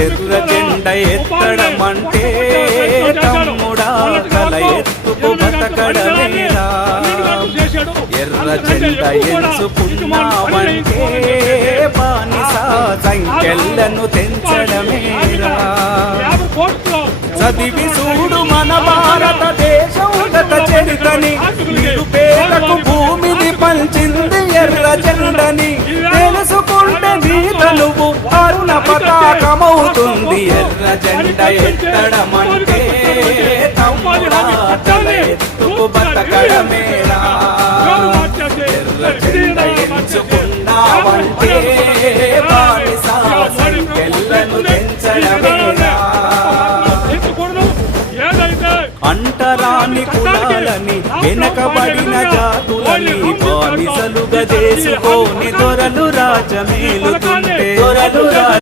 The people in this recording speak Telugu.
ఎర్ర జెండ ఎత్తడమంటే తమ్ముడా తల ఎత్తుకు బతకడమేరా ఎర్ర జెండ ఎంచుకున్నావంటే బానిస సంఖ్యలను తెంచడమేరా చదివి చూడు మన భారతదేశం గత చరితని నిరుపేదకు భూమిని పంచింది ఎర్ర జెండని తెలుసుకుంటే నీ తనువు అరుణ పతాకమవుతుంది ఎర్ర జెండ ఎత్తడమంటే తమ్ముడా తల ఎత్తుకు బతకడమేరా ఎర్ర జెండ ఎంచుకున్నావంటే బానిస సంఖ్యలను తెంచడమేరా అంటరాని కులాలని వెనకబడిన జాతులని బానిసలుగా చేసుకొని దొరలు రాజమేలుతుంటే